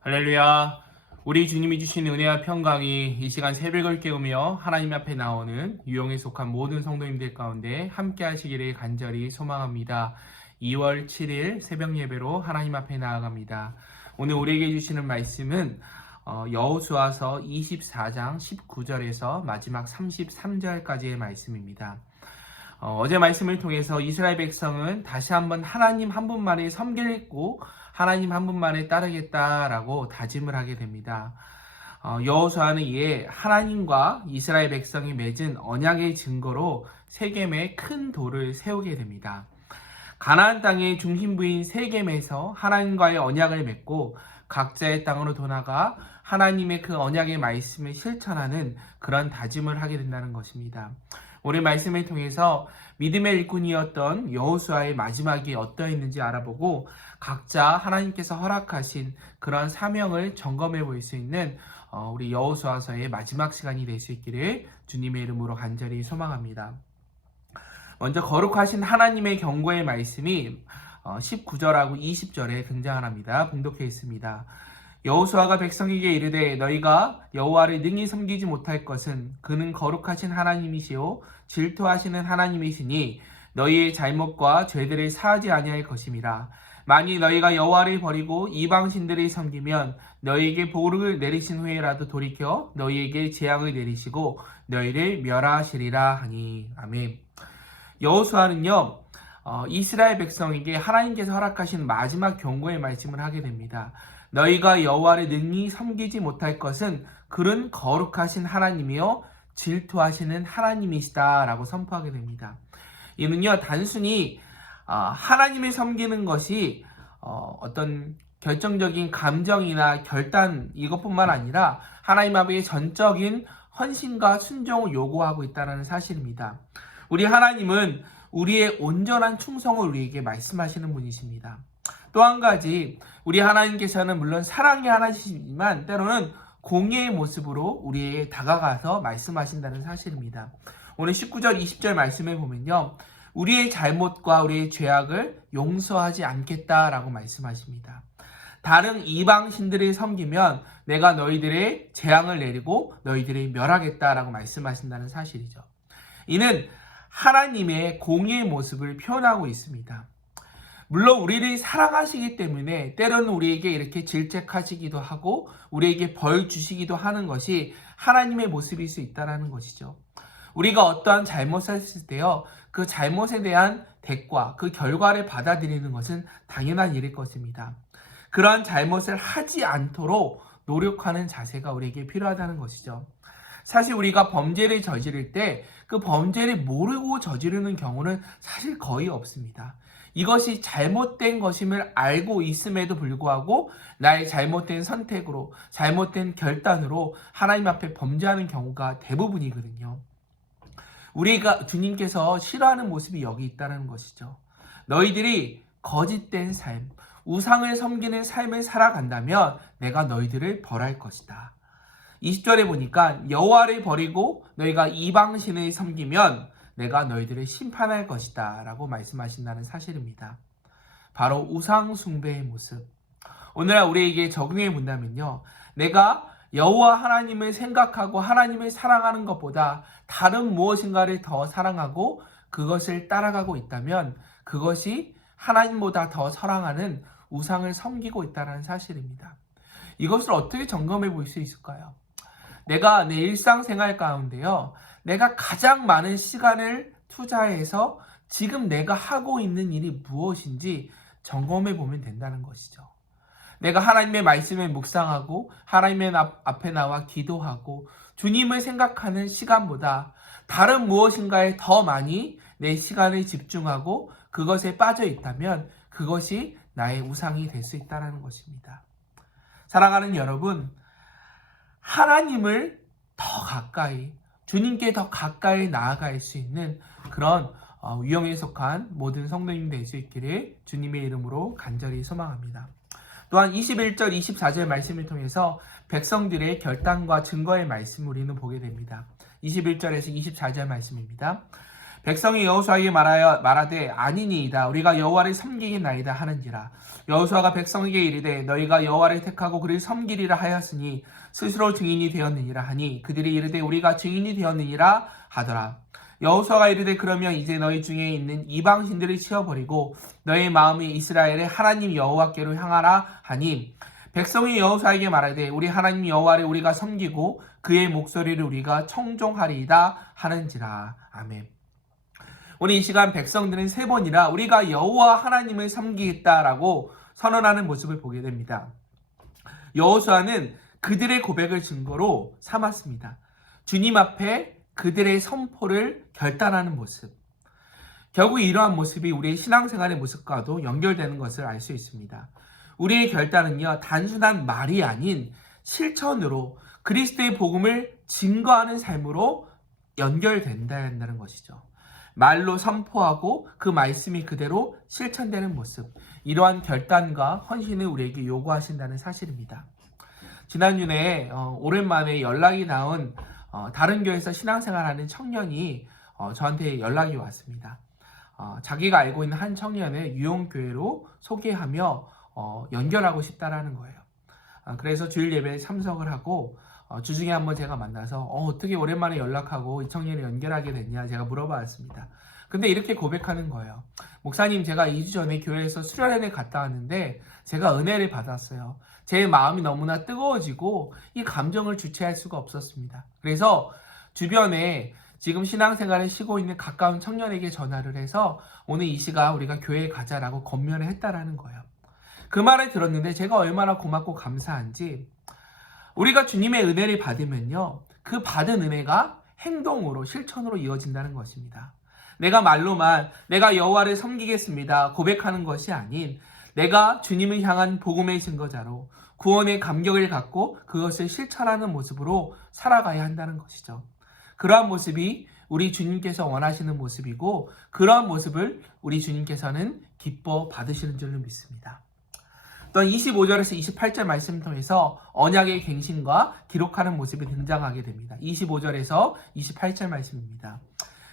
할렐루야. 우리 주님이 주신 은혜와 평강이 이 시간 새벽을 깨우며 하나님 앞에 나오는 유용에 속한 모든 성도님들 가운데 함께 하시기를 간절히 소망합니다. 2월 7일 새벽 예배로 하나님 앞에 나아갑니다. 오늘 우리에게 주시는 말씀은 여호수아서 24장 19절에서 마지막 33절까지의 말씀입니다. 어제 말씀을 통해서 이스라엘 백성은 다시 한번 하나님 한 분만을 섬기고 하나님 한 분만을 따르겠다라고 다짐을 하게 됩니다. 여호수아는 이에 하나님과 이스라엘 백성이 맺은 언약의 증거로 세겜에 큰 돌을 세우게 됩니다. 가나안 땅의 중심부인 세겜에서 하나님과의 언약을 맺고 각자의 땅으로 돌아가 하나님의 그 언약의 말씀을 실천하는 그런 다짐을 하게 된다는 것입니다. 오늘 말씀을 통해서 믿음의 일꾼이었던 여호수아의 마지막이 어떠했는지 알아보고 각자 하나님께서 허락하신 그런 사명을 점검해 볼 수 있는 우리 여호수아서의 마지막 시간이 될 수 있기를 주님의 이름으로 간절히 소망합니다. 먼저 거룩하신 하나님의 경고의 말씀이 19절하고 20절에 등장합니다. 봉독해 있습니다. 여호수아가 백성에게 이르되 너희가 여호와를 능히 섬기지 못할 것은 그는 거룩하신 하나님이시요 질투하시는 하나님이시니 너희의 잘못과 죄들을 사하지 아니할 것임이라. 만일 너희가 여호와를 버리고 이방신들을 섬기면 너희에게 복을 내리신 후에라도 돌이켜 너희에게 재앙을 내리시고 너희를 멸하시리라 하니. 아멘. 여호수아는요 이스라엘 백성에게 하나님께서 허락하신 마지막 경고의 말씀을 하게 됩니다. 너희가 여호와를 능히 섬기지 못할 것은 그는 거룩하신 하나님이요 질투하시는 하나님이시다 라고 선포하게 됩니다. 이는요 단순히 하나님을 섬기는 것이 어떤 결정적인 감정이나 결단 이것뿐만 아니라 하나님 앞에 전적인 헌신과 순종을 요구하고 있다는 사실입니다. 우리 하나님은 우리의 온전한 충성을 우리에게 말씀하시는 분이십니다. 또 한 가지 우리 하나님께서는 물론 사랑의 하나님이지만 때로는 공의의 모습으로 우리에게 다가가서 말씀하신다는 사실입니다. 오늘 19절 20절 말씀에 보면요 우리의 잘못과 우리의 죄악을 용서하지 않겠다라고 말씀하십니다. 다른 이방신들을 섬기면 내가 너희들의 재앙을 내리고 너희들을 멸하겠다라고 말씀하신다는 사실이죠. 이는 하나님의 공의의 모습을 표현하고 있습니다. 물론 우리를 사랑하시기 때문에 때로는 우리에게 이렇게 질책하시기도 하고 우리에게 벌 주시기도 하는 것이 하나님의 모습일 수 있다는 것이죠. 우리가 어떠한 잘못을 했을 때요 그 잘못에 대한 대가, 그 결과를 받아들이는 것은 당연한 일일 것입니다. 그러한 잘못을 하지 않도록 노력하는 자세가 우리에게 필요하다는 것이죠. 사실 우리가 범죄를 저지를 때 그 범죄를 모르고 저지르는 경우는 사실 거의 없습니다. 이것이 잘못된 것임을 알고 있음에도 불구하고 나의 잘못된 선택으로 잘못된 결단으로 하나님 앞에 범죄하는 경우가 대부분이거든요. 우리가 주님께서 싫어하는 모습이 여기 있다는 것이죠. 너희들이 거짓된 삶, 우상을 섬기는 삶을 살아간다면 내가 너희들을 벌할 것이다. 20절에 보니까 여호와를 버리고 너희가 이방신을 섬기면 내가 너희들을 심판할 것이다 라고 말씀하신다는 사실입니다. 바로 우상 숭배의 모습. 오늘날 우리에게 적용해 본다면요 내가 여호와 하나님을 생각하고 하나님을 사랑하는 것보다 다른 무엇인가를 더 사랑하고 그것을 따라가고 있다면 그것이 하나님보다 더 사랑하는 우상을 섬기고 있다는 사실입니다. 이것을 어떻게 점검해 볼 수 있을까요? 내가 내 일상생활 가운데요 내가 가장 많은 시간을 투자해서 지금 내가 하고 있는 일이 무엇인지 점검해 보면 된다는 것이죠. 내가 하나님의 말씀을 묵상하고 하나님의 앞에 나와 기도하고 주님을 생각하는 시간보다 다른 무엇인가에 더 많이 내 시간을 집중하고 그것에 빠져 있다면 그것이 나의 우상이 될 수 있다는 것입니다. 사랑하는 여러분, 하나님을 더 가까이, 주님께 더 가까이 나아갈 수 있는 그런 유형에 속한 모든 성도님 될 수 있기를 주님의 이름으로 간절히 소망합니다. 또한 21절, 24절 말씀을 통해서 백성들의 결단과 증거의 말씀을 우리는 보게 됩니다. 21절에서 24절 말씀입니다. 백성이 여호수아에게 말하되 아니니이다. 우리가 여호와를 섬기겠나이다 하는지라. 여호수아가 백성에게 이르되 너희가 여호와를 택하고 그를 섬기리라 하였으니 스스로 증인이 되었느니라 하니 그들이 이르되 우리가 증인이 되었느니라 하더라. 여호수아가 이르되 그러면 이제 너희 중에 있는 이방신들을 치워버리고 너희 마음이 이스라엘의 하나님 여호와께로 향하라 하니 백성이 여호수아에게 말하되 우리 하나님 여호와를 우리가 섬기고 그의 목소리를 우리가 청종하리이다 하는지라. 아멘. 오늘 이 시간 백성들은 세 번이나 우리가 여호와 하나님을 섬기겠다라고 선언하는 모습을 보게 됩니다. 여호수아는 그들의 고백을 증거로 삼았습니다. 주님 앞에 그들의 선포를 결단하는 모습. 결국 이러한 모습이 우리의 신앙생활의 모습과도 연결되는 것을 알 수 있습니다. 우리의 결단은요, 단순한 말이 아닌 실천으로 그리스도의 복음을 증거하는 삶으로 연결된다는 것이죠. 말로 선포하고 그 말씀이 그대로 실천되는 모습, 이러한 결단과 헌신을 우리에게 요구하신다는 사실입니다. 지난주에 오랜만에 연락이 나온 다른 교회에서 신앙생활하는 청년이 저한테 연락이 왔습니다. 자기가 알고 있는 한 청년을 유용교회로 소개하며 연결하고 싶다라는 거예요. 그래서 주일 예배에 참석을 하고 주중에 한번 제가 만나서 어떻게 오랜만에 연락하고 이 청년을 연결하게 됐냐 제가 물어봤습니다. 근데 이렇게 고백하는 거예요. 목사님, 제가 2주 전에 교회에서 수련회를 갔다 왔는데 제가 은혜를 받았어요. 제 마음이 너무나 뜨거워지고 이 감정을 주체할 수가 없었습니다. 그래서 주변에 지금 신앙생활을 쉬고 있는 가까운 청년에게 전화를 해서 오늘 이 시간 우리가 교회에 가자라고 권면을 했다라는 거예요. 그 말을 들었는데 제가 얼마나 고맙고 감사한지, 우리가 주님의 은혜를 받으면요, 그 받은 은혜가 행동으로, 실천으로 이어진다는 것입니다. 내가 말로만 내가 여호와를 섬기겠습니다 고백하는 것이 아닌 내가 주님을 향한 복음의 증거자로 구원의 감격을 갖고 그것을 실천하는 모습으로 살아가야 한다는 것이죠. 그러한 모습이 우리 주님께서 원하시는 모습이고 그러한 모습을 우리 주님께서는 기뻐 받으시는 줄로 믿습니다. 또 25절에서 28절 말씀을 통해서 언약의 갱신과 기록하는 모습이 등장하게 됩니다. 25절에서 28절 말씀입니다.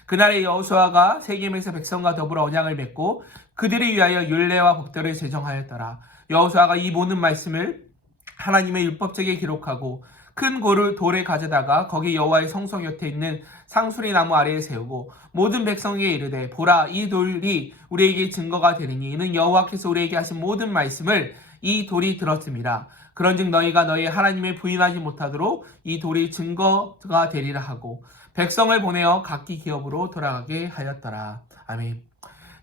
그날에 여호수아가 세겜에서 백성과 더불어 언약을 맺고 그들을 위하여 율례와 법도를 제정하였더라. 여호수아가 이 모든 말씀을 하나님의 율법책에 기록하고 큰 돌을 가져다가 거기 여호와의 성소 곁에 있는 상수리 나무 아래에 세우고 모든 백성에게 이르되 보라, 이 돌이 우리에게 증거가 되리니 이는 여호와께서 우리에게 하신 모든 말씀을 이 돌이 들었음이라. 그런즉 너희가 너희 하나님을 부인하지 못하도록 이 돌이 증거가 되리라 하고 백성을 보내어 각기 기업으로 돌아가게 하였더라. 아멘.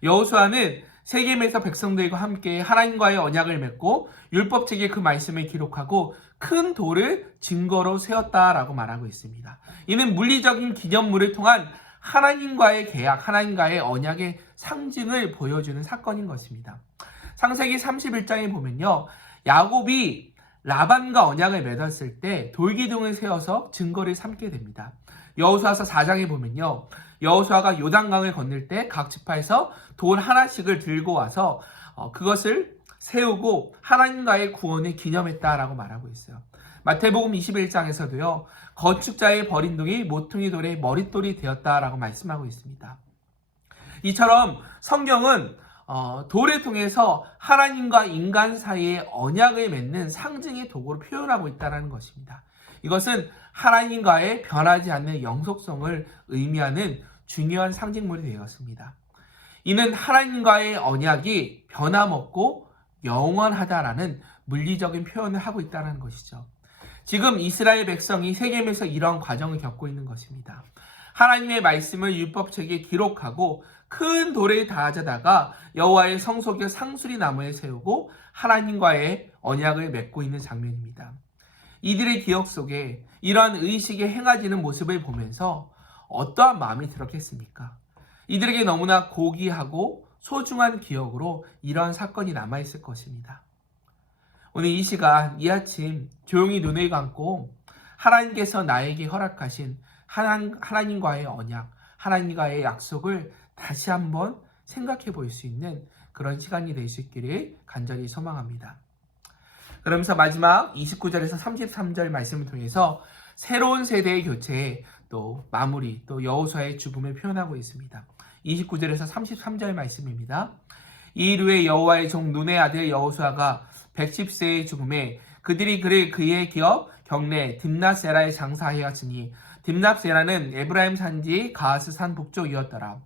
여호수아는 세겜에서 백성들과 함께 하나님과의 언약을 맺고 율법책에 그 말씀을 기록하고 큰 돌을 증거로 세웠다라고 말하고 있습니다. 이는 물리적인 기념물을 통한 하나님과의 계약, 하나님과의 언약의 상징을 보여주는 사건인 것입니다. 창세기 31장에 보면요, 야곱이 라반과 언약을 맺었을 때 돌기둥을 세워서 증거를 삼게 됩니다. 여호수아서 4장에 보면요, 여호수아가 요단강을 건널 때 각 지파에서 돌 하나씩을 들고 와서 그것을 세우고 하나님과의 구원을 기념했다라고 말하고 있어요. 마태복음 21장에서도요, 건축자의 버린 돌이 모퉁이 돌의 머릿돌이 되었다라고 말씀하고 있습니다. 이처럼 성경은 돌을 통해서 하나님과 인간 사이의 언약을 맺는 상징의 도구로 표현하고 있다는 것입니다. 이것은 하나님과의 변하지 않는 영속성을 의미하는 중요한 상징물이 되었습니다. 이는 하나님과의 언약이 변함없고 영원하다라는 물리적인 표현을 하고 있다는 것이죠. 지금 이스라엘 백성이 세겜에서 이러한 과정을 겪고 있는 것입니다. 하나님의 말씀을 율법책에 기록하고 큰 돌을 가져다가 여호와의 성소 곁 상수리 나무에 세우고 하나님과의 언약을 맺고 있는 장면입니다. 이들의 기억 속에 이러한 의식이 행해지는 모습을 보면서 어떠한 마음이 들었겠습니까? 이들에게 너무나 고귀하고 소중한 기억으로 이러한 사건이 남아있을 것입니다. 오늘 이 시간, 이 아침 조용히 눈을 감고 하나님께서 나에게 허락하신 하나님과의 언약, 하나님과의 약속을 다시 한번 생각해 볼 수 있는 그런 시간이 될 수 있기를 간절히 소망합니다. 그러면서 마지막 29절에서 33절 말씀을 통해서 새로운 세대의 교체에 또 마무리, 또 여호수아의 죽음을 표현하고 있습니다. 29절에서 33절 말씀입니다. 이일 후에 여호와의 종 눈의 아들 여호수아가 110세의 죽음에 그들이 그를 그의 기업 경내 딥낫세라에 장사하였으니 딥낫세라는 에브라임 산지 가하스 산 북쪽이었더라.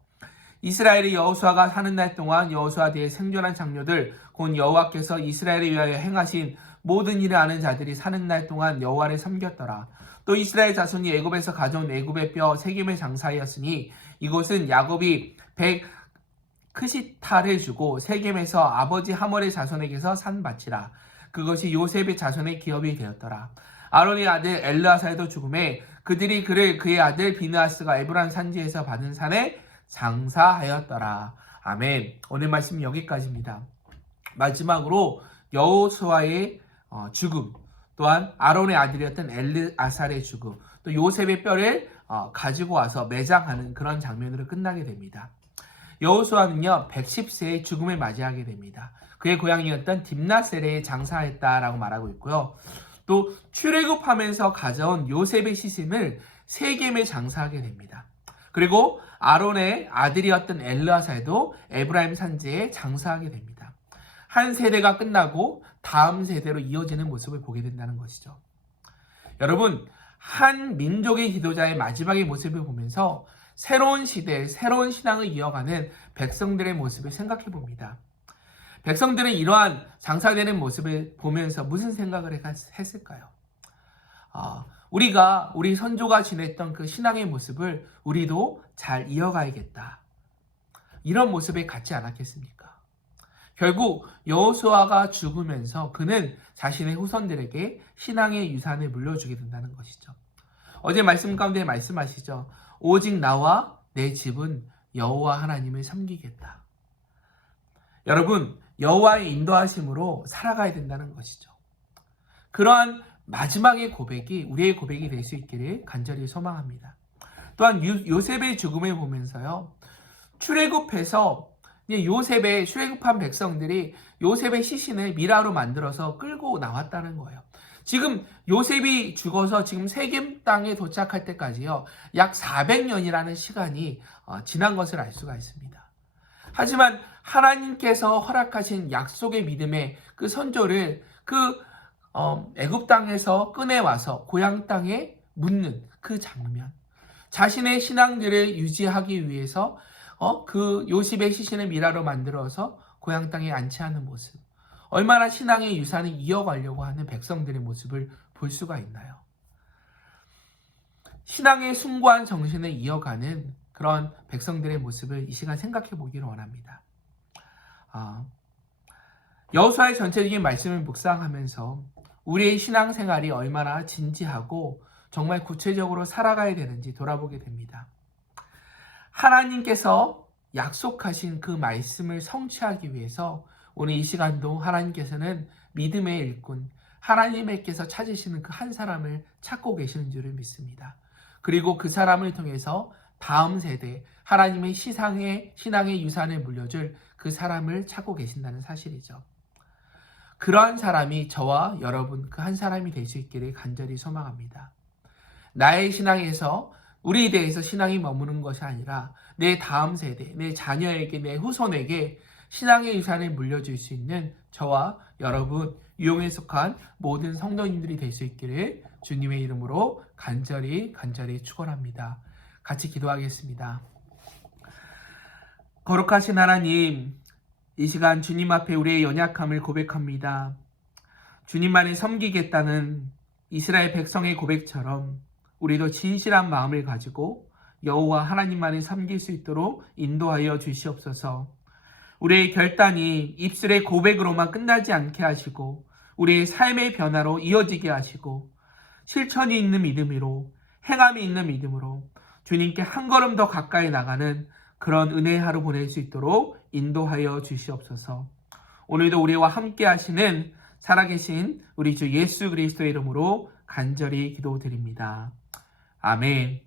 이스라엘이 여호수아가 사는 날 동안 여호수아 뒤에 생존한 장로들 곧 여호와께서 이스라엘을 위하여 행하신 모든 일을 아는 자들이 사는 날 동안 여호와를 섬겼더라. 또 이스라엘 자손이 애굽에서 가져온 애굽의 뼈 세겜의 장사이었으니 이곳은 야곱이 100크시타를 주고 세겜에서 아버지 하몰의 자손에게서 산 밭이라. 그것이 요셉의 자손의 기업이 되었더라. 아론의 아들 엘르아사의도 죽음에 그들이 그를 그의 아들 비느하스가 에브란 산지에서 받은 산에 장사하였더라. 아멘. 오늘 말씀 여기까지입니다. 마지막으로 여호수아의 죽음, 또한 아론의 아들이었던 엘르아살의 죽음, 또 요셉의 뼈를 가지고 와서 매장하는 그런 장면으로 끝나게 됩니다. 여호수아는요 110세의 죽음을 맞이하게 됩니다. 그의 고향이었던 딥낫세레에 장사했다라고 말하고 있고요. 또 출애굽하면서 가져온 요셉의 시신을 세겜에 장사하게 됩니다. 그리고 아론의 아들이었던 엘르아살도 에브라임 산지에 장사하게 됩니다. 한 세대가 끝나고 다음 세대로 이어지는 모습을 보게 된다는 것이죠. 여러분, 한 민족의 지도자의 마지막의 모습을 보면서 새로운 시대, 새로운 신앙을 이어가는 백성들의 모습을 생각해 봅니다. 백성들은 이러한 장사되는 모습을 보면서 무슨 생각을 했을까요? 우리가 우리 선조가 지냈던 그 신앙의 모습을 우리도 잘 이어가야겠다. 이런 모습에 갖지 않았겠습니까? 결국 여호수아가 죽으면서 그는 자신의 후손들에게 신앙의 유산을 물려주게 된다는 것이죠. 어제 말씀 가운데 말씀하시죠. 오직 나와 내 집은 여호와 하나님을 섬기겠다. 여러분, 여호와의 인도하심으로 살아가야 된다는 것이죠. 그러한 마지막의 고백이 우리의 고백이 될 수 있기를 간절히 소망합니다. 또한 요셉의 죽음을 보면서요. 출애굽해서 요셉의 출애굽한 백성들이 요셉의 시신을 미라로 만들어서 끌고 나왔다는 거예요. 지금 요셉이 죽어서 지금 세겜 땅에 도착할 때까지요. 약 400년이라는 시간이 지난 것을 알 수가 있습니다. 하지만 하나님께서 허락하신 약속의 믿음의 그 선조를 애굽 땅에서 꺼내와서 고향 땅에 묻는 그 장면, 자신의 신앙들을 유지하기 위해서 그 요셉의 시신을 미라로 만들어서 고향 땅에 안치하는 모습, 얼마나 신앙의 유산을 이어가려고 하는 백성들의 모습을 볼 수가 있나요? 신앙의 숭고한 정신을 이어가는 그런 백성들의 모습을 이 시간 생각해 보기를 원합니다. 여호수아의 전체적인 말씀을 묵상하면서 우리의 신앙생활이 얼마나 진지하고 정말 구체적으로 살아가야 되는지 돌아보게 됩니다. 하나님께서 약속하신 그 말씀을 성취하기 위해서 오늘 이 시간도 하나님께서는 믿음의 일꾼, 하나님께서 찾으시는 그 한 사람을 찾고 계시는 줄을 믿습니다. 그리고 그 사람을 통해서 다음 세대 하나님의 신앙의 유산을 물려줄 그 사람을 찾고 계신다는 사실이죠. 그러한 사람이 저와 여러분 그 한 사람이 될 수 있기를 간절히 소망합니다. 나의 신앙에서 우리에 대해서 신앙이 머무는 것이 아니라 내 다음 세대, 내 자녀에게, 내 후손에게 신앙의 유산을 물려줄 수 있는 저와 여러분 유용에 속한 모든 성도님들이 될 수 있기를 주님의 이름으로 간절히 축원합니다. 같이 기도하겠습니다. 거룩하신 하나님, 이 시간 주님 앞에 우리의 연약함을 고백합니다. 주님만을 섬기겠다는 이스라엘 백성의 고백처럼 우리도 진실한 마음을 가지고 여호와 하나님만을 섬길 수 있도록 인도하여 주시옵소서. 우리의 결단이 입술의 고백으로만 끝나지 않게 하시고 우리의 삶의 변화로 이어지게 하시고 실천이 있는 믿음으로, 행함이 있는 믿음으로 주님께 한 걸음 더 가까이 나가는 그런 은혜의 하루 보낼 수 있도록 인도하여 주시옵소서. 오늘도 우리와 함께 하시는 살아계신 우리 주 예수 그리스도의 이름으로 간절히 기도드립니다. 아멘.